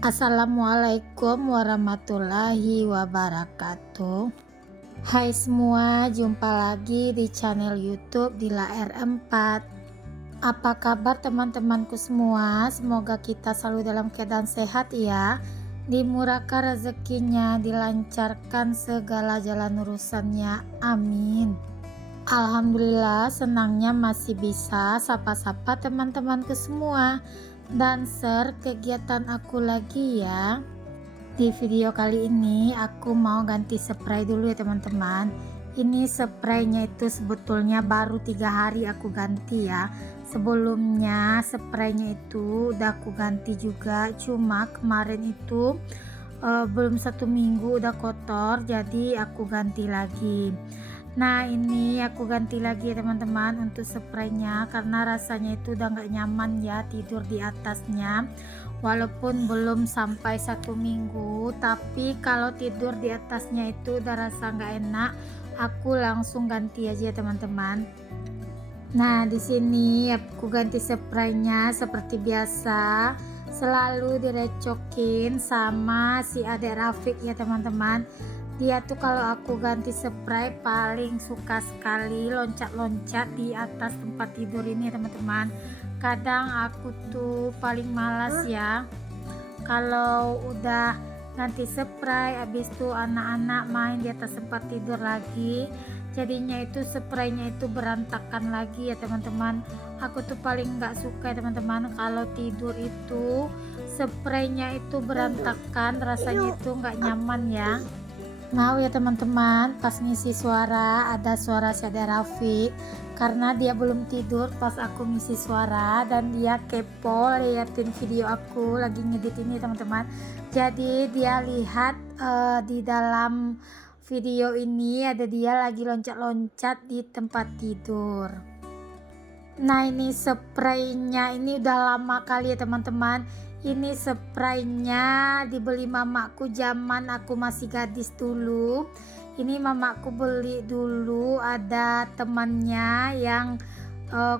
Assalamualaikum warahmatullahi wabarakatuh. Hai semua, jumpa lagi di channel YouTube Dila R4. Apa kabar teman-temanku semua? Semoga kita selalu dalam keadaan sehat ya. Dimurahkan rezekinya, dilancarkan segala jalan urusannya. Amin. Alhamdulillah, senangnya masih bisa sapa-sapa teman-temanku semua dan share kegiatan aku lagi ya. Di video kali ini aku mau ganti spray dulu ya teman-teman. Ini spraynya itu sebetulnya baru 3 hari aku ganti ya. Sebelumnya spraynya itu udah aku ganti juga, cuma kemarin itu belum 1 minggu udah kotor, jadi aku ganti lagi. Nah ini aku ganti lagi ya teman-teman untuk spraynya, karena rasanya itu udah nggak nyaman ya tidur di atasnya. Walaupun belum sampai 1 minggu, tapi kalau tidur di atasnya itu udah rasa nggak enak, aku langsung ganti aja ya teman-teman. Nah di sini aku ganti spraynya seperti biasa, selalu direcokin sama si adek Rafiq ya teman-teman. Dia tuh kalau aku ganti spray paling suka sekali loncat-loncat di atas tempat tidur ini ya teman-teman. Kadang aku tuh paling malas ya kalau udah ganti spray, habis itu anak-anak main di atas tempat tidur lagi, jadinya itu spraynya itu berantakan lagi ya teman-teman. Aku tuh paling nggak suka ya teman-teman kalau tidur itu spraynya itu berantakan, rasanya itu nggak nyaman ya. Mau ya teman-teman, pas ngisi suara ada suara si Ade Rafiq, karena dia belum tidur pas aku ngisi suara dan dia kepo liatin video aku lagi ngedit ini teman-teman. Jadi dia lihat di dalam video ini ada dia lagi loncat-loncat di tempat tidur. Nah ini spraynya ini udah lama kali ya teman-teman. Ini spraynya dibeli mamaku zaman aku masih gadis dulu. Ini mamaku beli dulu, ada temannya yang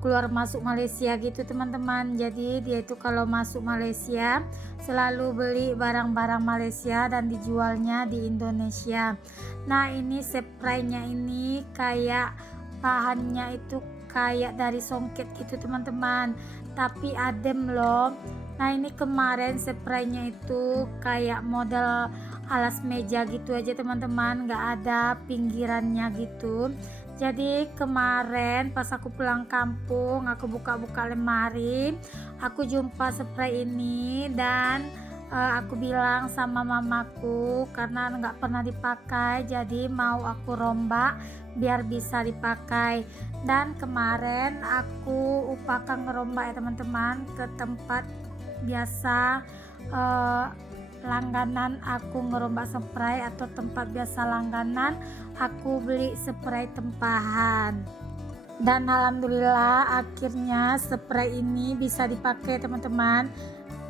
keluar masuk Malaysia gitu teman-teman. Jadi dia itu kalau masuk Malaysia selalu beli barang-barang Malaysia dan dijualnya di Indonesia. Nah ini spraynya ini kayak bahannya itu kayak dari songket gitu teman-teman, tapi adem loh. Nah ini kemarin spraynya itu kayak model alas meja gitu aja teman-teman, nggak ada pinggirannya gitu. Jadi kemarin pas aku pulang kampung, aku buka-buka lemari, aku jumpa spray ini dan aku bilang sama mamaku karena nggak pernah dipakai, jadi mau aku rombak biar bisa dipakai. Dan kemarin aku upakan ngerombak ya teman-teman ke tempat biasa langganan aku ngerombak spray, atau tempat biasa langganan aku beli spray tempahan. Dan alhamdulillah akhirnya spray ini bisa dipakai teman-teman.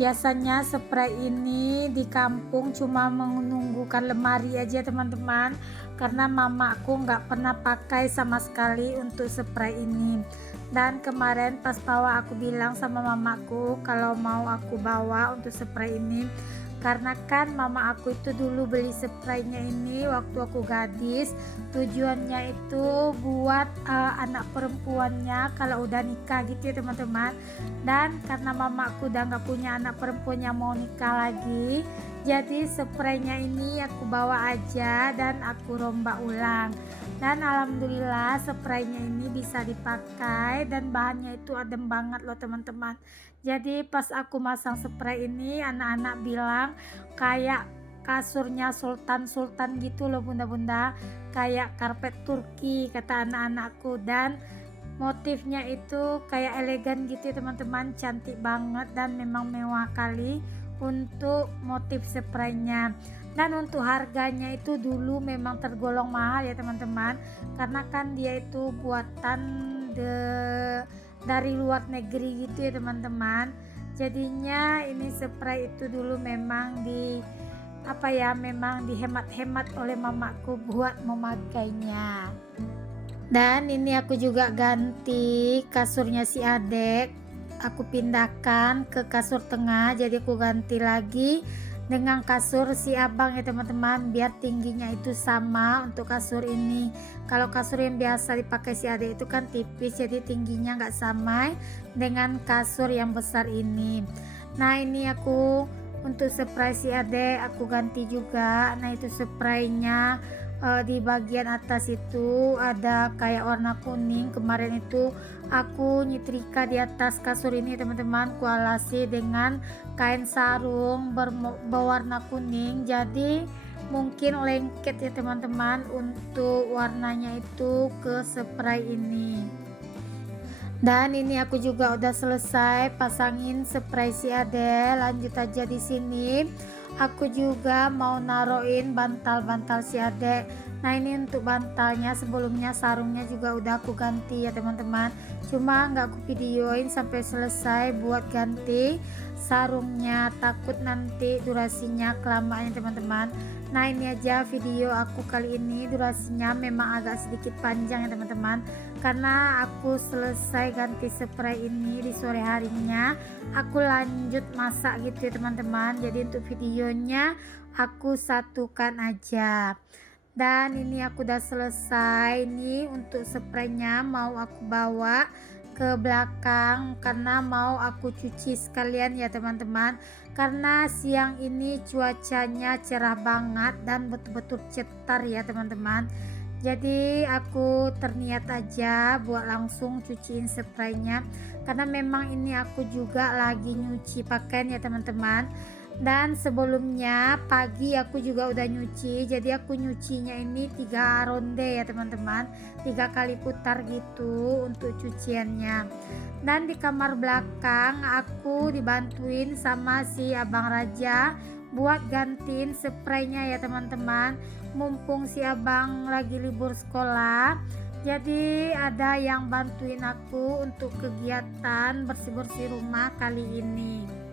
Biasanya spray ini di kampung cuma menunggukan lemari aja teman-teman, karena mamaku nggak pernah pakai sama sekali untuk spray ini. Dan kemarin pas bawa aku bilang sama mamaku kalau mau aku bawa untuk spray ini, karena kan mama aku itu dulu beli spraynya ini waktu aku gadis, tujuannya itu buat anak perempuannya kalau udah nikah gitu ya teman-teman. Dan karena mama aku udah nggak punya anak perempuan yang mau nikah lagi, jadi spraynya ini aku bawa aja dan aku rombak ulang. Dan alhamdulillah spraynya ini bisa dipakai dan bahannya itu adem banget loh teman-teman. Jadi pas aku masang spray ini, anak-anak bilang kayak kasurnya sultan-sultan gitu loh bunda-bunda, kayak karpet Turki kata anak-anakku. Dan motifnya itu kayak elegan gitu ya teman-teman, cantik banget dan memang mewah kali untuk motif spraynya. Dan untuk harganya itu dulu memang tergolong mahal ya teman-teman, karena kan dia itu buatan dari luar negeri gitu ya teman-teman. Jadinya ini spray itu dulu memang memang dihemat-hemat oleh mamaku buat memakainya. Dan ini aku juga ganti kasurnya si adek, aku pindahkan ke kasur tengah, jadi aku ganti lagi dengan kasur si abang ya teman-teman, biar tingginya itu sama untuk kasur ini. Kalau kasur yang biasa dipakai si adik itu kan tipis, jadi tingginya nggak sama dengan kasur yang besar ini. Nah ini aku untuk spray si adik aku ganti juga. Nah itu spraynya di bagian atas itu ada kayak warna kuning. Kemarin itu aku nyetrika di atas kasur ini teman-teman, ku alasi dengan kain sarung berwarna kuning, jadi mungkin lengket ya teman-teman untuk warnanya itu ke spray ini. Dan ini aku juga udah selesai pasangin spray si Ade. Lanjut aja di sini. Aku juga mau naruhin bantal-bantal si Ade. Nah ini untuk bantalnya, sebelumnya sarungnya juga udah aku ganti ya teman-teman. Cuma nggak aku videoin sampai selesai buat ganti sarungnya, takut nanti durasinya kelamaan ya teman-teman. Nah ini aja video aku kali ini, durasinya memang agak sedikit panjang ya teman-teman, karena aku selesai ganti spray ini di sore harinya aku lanjut masak gitu ya teman-teman. Jadi untuk videonya aku satukan aja. Dan ini aku udah selesai nih untuk spraynya, mau aku bawa ke belakang karena mau aku cuci sekalian ya teman-teman, karena siang ini cuacanya cerah banget dan betul-betul cetar ya teman-teman. Jadi aku terniat aja buat langsung cuciin spraynya, karena memang ini aku juga lagi nyuci pakaian ya teman-teman. Dan sebelumnya pagi aku juga udah nyuci, jadi aku nyucinya ini 3 ronde ya teman-teman, 3 kali putar gitu untuk cuciannya. Dan di kamar belakang aku dibantuin sama si abang Raja buat gantiin spraynya ya teman-teman, mumpung si abang lagi libur sekolah, jadi ada yang bantuin aku untuk kegiatan bersih-bersih rumah kali ini.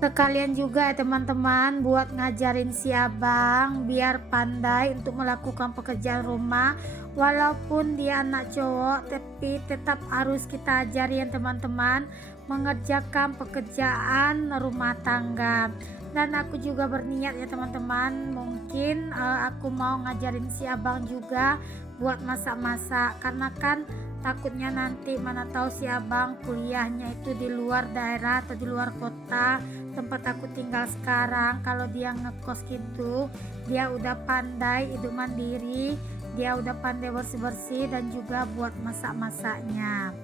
Sekalian juga ya teman-teman buat ngajarin si abang biar pandai untuk melakukan pekerjaan rumah. Walaupun dia anak cowok, tapi tetap harus kita ajarin teman-teman mengerjakan pekerjaan rumah tangga. Dan aku juga berniat ya teman-teman, mungkin aku mau ngajarin si abang juga buat masak-masak, karena kan takutnya nanti mana tahu si abang kuliahnya itu di luar daerah atau di luar kota tempat aku tinggal sekarang. Kalau dia ngekos gitu, dia udah pandai hidup mandiri, dia udah pandai bersih-bersih dan juga buat masak-masaknya.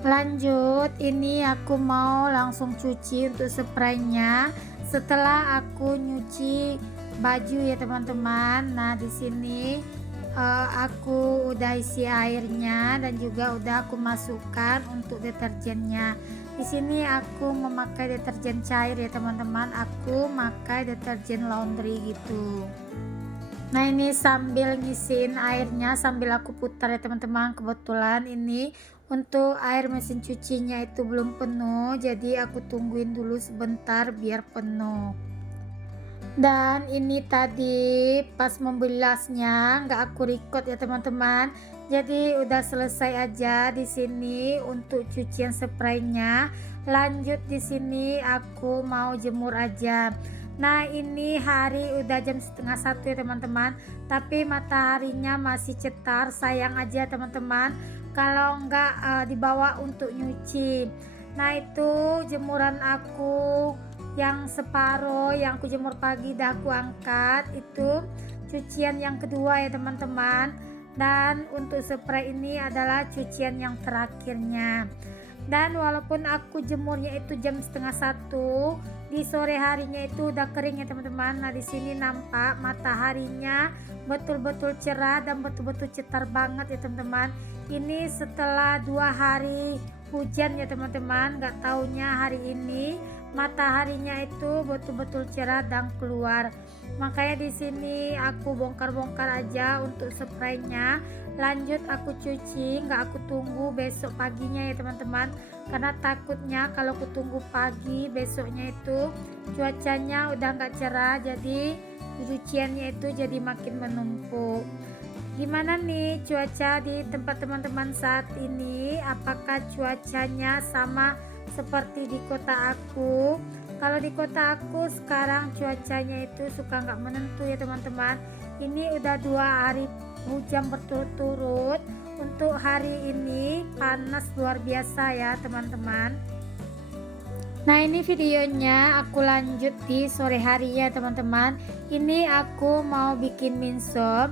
Lanjut, ini aku mau langsung cuci untuk spraynya setelah aku nyuci baju ya teman-teman. Nah di sini aku udah isi airnya dan juga udah aku masukkan untuk deterjennya. Di sini aku memakai deterjen cair ya teman-teman, aku pakai deterjen laundry gitu. Nah ini sambil ngisiin airnya sambil aku putar ya teman-teman, kebetulan ini untuk air mesin cucinya itu belum penuh, jadi aku tungguin dulu sebentar biar penuh. Dan ini tadi pas membilasnya nggak aku record ya teman-teman, jadi udah selesai aja di sini untuk cucian spraynya. Lanjut di sini aku mau jemur aja. Nah ini hari udah jam setengah 1 ya teman-teman, tapi mataharinya masih cetar, sayang aja teman-teman kalau nggak dibawa untuk nyuci. Nah itu jemuran aku yang separuh yang aku jemur pagi dah aku angkat, itu cucian yang kedua ya teman-teman. Dan untuk spray ini adalah cucian yang terakhirnya. Dan walaupun aku jemurnya itu jam setengah 1, di sore harinya itu udah kering ya teman-teman. Nah di sini nampak mataharinya betul-betul cerah dan betul-betul cetar banget ya teman-teman. Ini setelah 2 hari hujan ya teman-teman, nggak taunya hari ini mataharinya itu betul-betul cerah dan keluar. Makanya di sini aku bongkar-bongkar aja untuk spraynya. Lanjut aku cuci, nggak aku tunggu besok paginya ya teman-teman, karena takutnya kalau aku tunggu pagi besoknya itu cuacanya udah nggak cerah, jadi cuciannya itu jadi makin menumpuk. Gimana nih cuaca di tempat teman-teman saat ini? Apakah cuacanya sama seperti di kota aku? Kalau di kota aku sekarang cuacanya itu suka nggak menentu ya teman-teman. Ini udah 2 hari hujan berturut-turut. Untuk hari ini panas luar biasa ya teman-teman. Nah, ini videonya aku lanjut di sore hari ya teman-teman. Ini aku mau bikin minsop.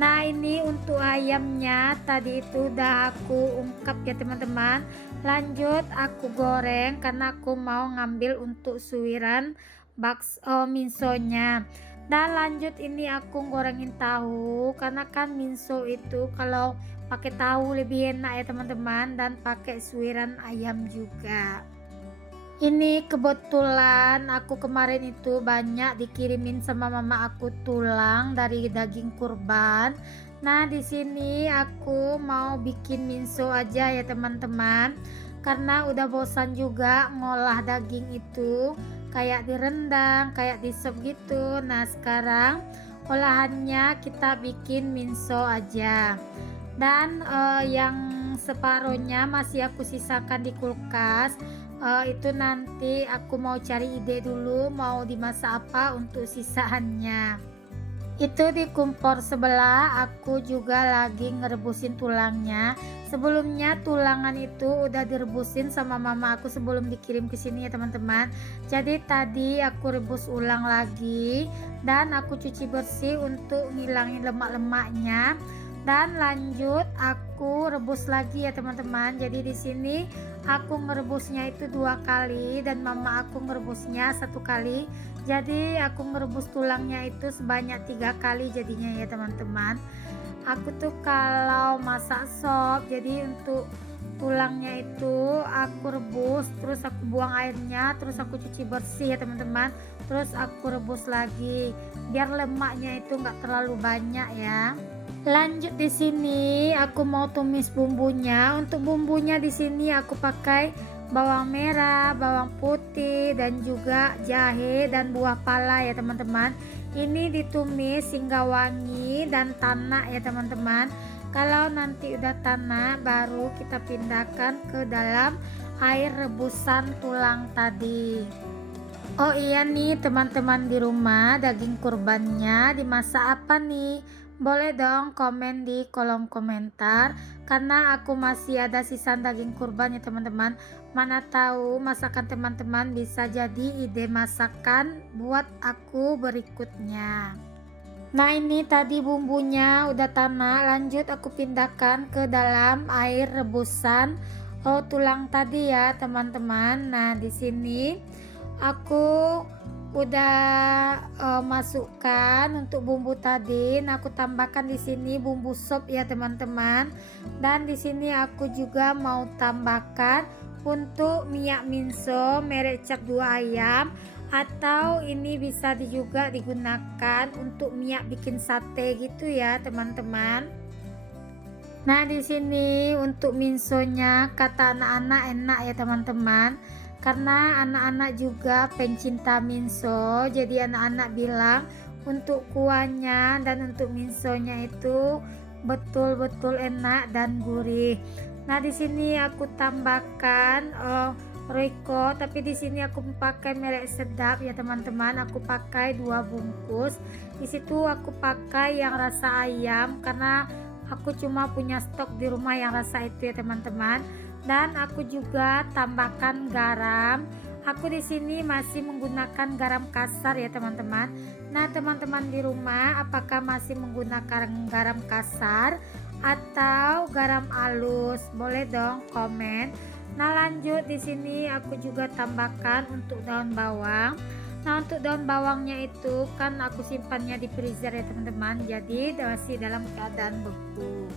Nah, ini untuk ayamnya tadi itu udah aku ungkap ya teman-teman. Lanjut aku goreng karena aku mau ngambil untuk suiran bakso minsonya. Dan lanjut ini aku gorengin tahu karena kan minso itu kalau pakai tahu lebih enak ya teman-teman, dan pakai suiran ayam juga. Ini kebetulan aku kemarin itu banyak dikirimin sama mama aku tulang dari daging kurban. Nah, di sini aku mau bikin minso aja ya teman-teman. Karena udah bosan juga ngolah daging itu kayak direndang, kayak di sop gitu. Nah, sekarang olahannya kita bikin minso aja. Dan yang separohnya masih aku sisakan di kulkas. Itu nanti aku mau cari ide dulu mau dimasak apa untuk sisaannya. Itu di kompor sebelah aku juga lagi ngerebusin tulangnya. Sebelumnya tulangan itu udah direbusin sama mama aku sebelum dikirim ke sini ya teman-teman. Jadi tadi aku rebus ulang lagi dan aku cuci bersih untuk ngilangin lemak-lemaknya. Dan lanjut aku rebus lagi ya teman-teman. Jadi di sini aku ngerebusnya itu 2 kali dan mama aku ngerebusnya 1 kali. Jadi aku ngerebus tulangnya itu sebanyak 3 kali jadinya ya teman-teman. Aku tuh kalau masak sop, jadi untuk tulangnya itu aku rebus, terus aku buang airnya, terus aku cuci bersih ya teman-teman, terus aku rebus lagi biar lemaknya itu enggak terlalu banyak ya. Lanjut di sini aku mau tumis bumbunya. Untuk bumbunya di sini aku pakai bawang merah, bawang putih dan juga jahe dan buah pala ya teman-teman. Ini ditumis hingga wangi dan tanak ya teman-teman. Kalau nanti udah tanak baru kita pindahkan ke dalam air rebusan tulang tadi. Oh iya nih teman-teman di rumah, daging kurbannya dimasak apa nih? Boleh dong komen di kolom komentar karena aku masih ada sisa daging kurban ya teman-teman. Mana tahu masakan teman-teman bisa jadi ide masakan buat aku berikutnya. Nah, ini tadi bumbunya udah tanak, lanjut aku pindahkan ke dalam air rebusan tulang tadi ya teman-teman. Nah, di sini aku udah masukkan untuk bumbu tadi. Nah, aku tambahkan di sini bumbu sop ya teman-teman. Dan di sini aku juga mau tambahkan untuk minyak minso merek Cap 2 Ayam, atau ini bisa juga digunakan untuk minyak bikin sate gitu ya teman-teman. Nah, di sini untuk minsonya kata anak-anak enak ya teman-teman. Karena anak-anak juga pencinta minso, jadi anak-anak bilang untuk kuahnya dan untuk minsonya itu betul-betul enak dan gurih. Nah, di sini aku tambahkan Royco, tapi di sini aku pakai merek sedap ya teman-teman. Aku pakai 2 bungkus. Di situ aku pakai yang rasa ayam karena aku cuma punya stok di rumah yang rasa itu ya teman-teman. Dan aku juga tambahkan garam. Aku di sini masih menggunakan garam kasar ya teman-teman. Nah, teman-teman di rumah apakah masih menggunakan garam kasar atau garam halus? Boleh dong komen. Nah, lanjut di sini aku juga tambahkan untuk daun bawang. Nah, untuk daun bawangnya itu kan aku simpannya di freezer ya teman-teman. Jadi masih dalam keadaan beku.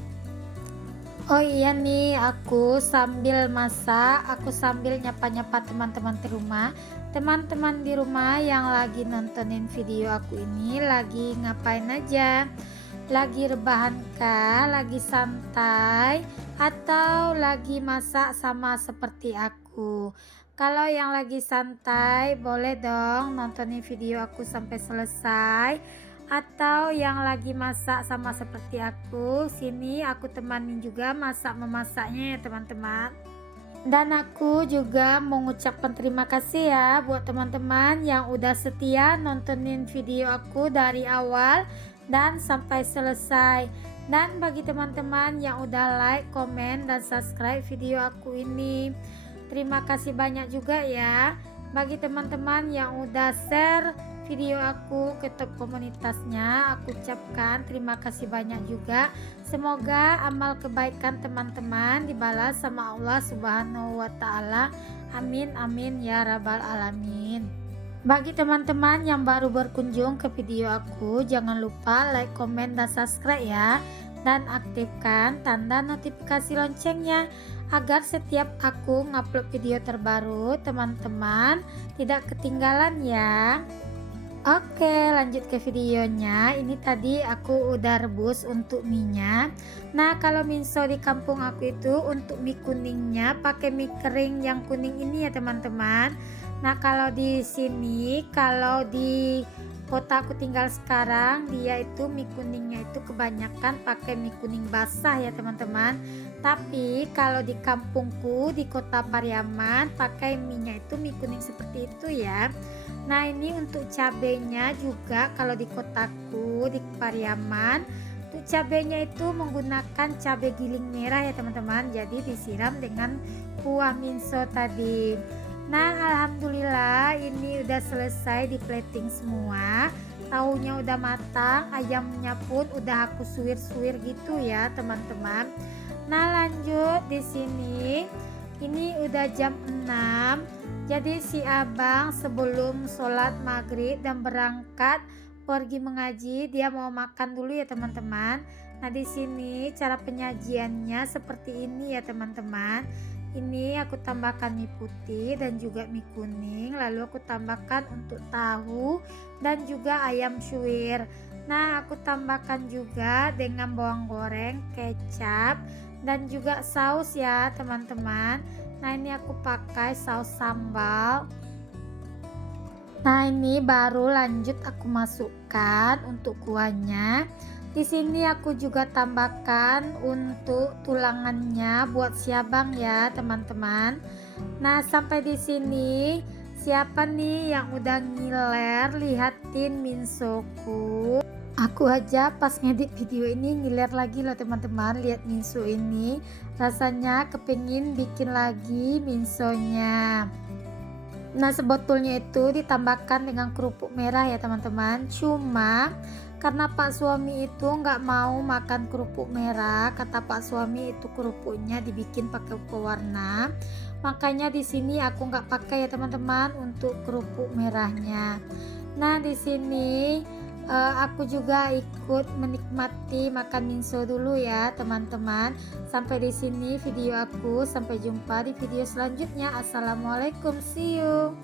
Oh iya nih, aku sambil masak, aku sambil nyapa-nyapa teman-teman di rumah. Teman-teman di rumah yang lagi nontonin video aku ini lagi ngapain aja? Lagi rebahan kah? Lagi santai? Atau lagi masak sama seperti aku? Kalau yang lagi santai, boleh dong nontonin video aku sampai selesai. atau yang lagi masak sama seperti aku, sini aku temanin juga masak-memasaknya ya teman-teman. Dan aku juga mengucapkan terima kasih ya buat teman-teman yang udah setia nontonin video aku dari awal dan sampai selesai. Dan bagi teman-teman yang udah like, komen, dan subscribe video aku ini, terima kasih banyak juga ya. Bagi teman-teman yang udah share video aku ke top komunitasnya, aku ucapkan terima kasih banyak juga. Semoga amal kebaikan teman-teman dibalas sama Allah Subhanahu wa Ta'ala. Amin amin ya rabbal alamin. Bagi teman-teman yang baru berkunjung ke video aku, jangan lupa like, komen, dan subscribe ya. Dan aktifkan tanda notifikasi loncengnya agar setiap aku ngupload video terbaru, teman-teman tidak ketinggalan ya. Oke, lanjut ke videonya. Ini tadi aku udah rebus untuk minyak. Nah, kalau minso di kampung aku itu untuk mie kuningnya pakai mie kering yang kuning ini ya teman-teman. Nah, kalau di sini, kalau di kota aku tinggal sekarang, dia itu mie kuningnya itu kebanyakan pakai mie kuning basah ya teman-teman. Tapi kalau di kampungku di kota Pariaman pakai minyak itu mie kuning seperti itu ya. Nah, ini untuk cabenya juga kalau di kotaku di Pariaman, untuk cabenya itu menggunakan cabai giling merah ya teman-teman. Jadi disiram dengan kuah minso tadi. Nah, alhamdulillah ini udah selesai di plating semua. Tahunya udah matang, ayamnya pun udah aku suwir-suwir gitu ya teman-teman. Nah, lanjut di sini. Ini udah jam 6. Jadi si abang sebelum sholat maghrib dan berangkat pergi mengaji, dia mau makan dulu ya teman-teman. Nah, di sini cara penyajiannya seperti ini ya teman-teman. Ini aku tambahkan mie putih dan juga mie kuning, lalu aku tambahkan untuk tahu dan juga ayam suwir. Nah, aku tambahkan juga dengan bawang goreng, kecap, dan juga saus ya teman-teman. Nah, ini aku pakai saus sambal. Nah, ini baru lanjut aku masukkan untuk kuahnya. Di sini aku juga tambahkan untuk tulangannya buat si abang ya teman-teman. Nah, sampai di sini siapa nih yang udah ngiler lihatin minsoku. Aku aja pas ngedit video ini ngiler lagi loh teman-teman, lihat minso ini. Rasanya kepingin bikin lagi minsonya. Nah, sebetulnya itu ditambahkan dengan kerupuk merah ya teman-teman. Cuma karena Pak suami itu nggak mau makan kerupuk merah, kata Pak suami itu kerupuknya dibikin pakai pewarna. Makanya di sini aku nggak pakai ya teman-teman untuk kerupuk merahnya. Nah, di sini aku juga ikut menikmati makan minso dulu ya teman-teman. Sampai di sini video aku, sampai jumpa di video selanjutnya. Assalamualaikum, see you.